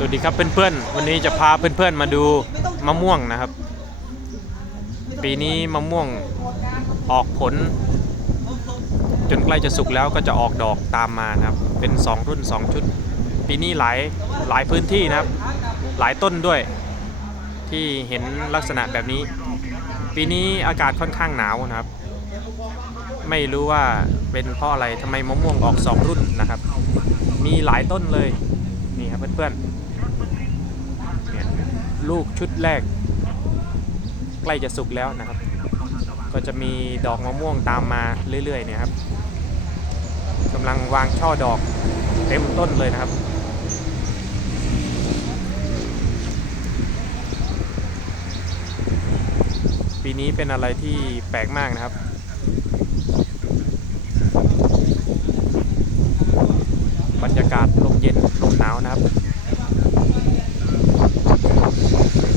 สวัสดีครับเพื่อนๆ วันนี้จะพาเพื่อนๆมาดูมะม่วงนะครับ ปีนี้มะม่วงออกผล จนใกล้จะสุกแล้วก็จะออกดอกตามมานะครับ เป็น 2 รุ่น 2 ชุด ปีนี้หลายหลายพื้นที่นะครับ หลายต้นด้วยที่เห็นลักษณะแบบนี้ ปีนี้อากาศค่อนข้างหนาวนะครับ ไม่รู้ว่าเป็นเพราะอะไรทำไมมะม่วงออก 2 รุ่นนะครับ มีหลายต้นเลย เพื่อนๆเนี่ยลูกชุดแรก ใกล้จะสุกแล้วนะครับ ก็จะมีดอกมะม่วงตามมาเรื่อยๆเนี่ยครับกำลังวางช่อดอกเต็มต้นเลยนะครับปีนี้เป็นอะไรที่แปลกมากนะครับ บร รยากาศลมเย็นลมหนาวนะครับ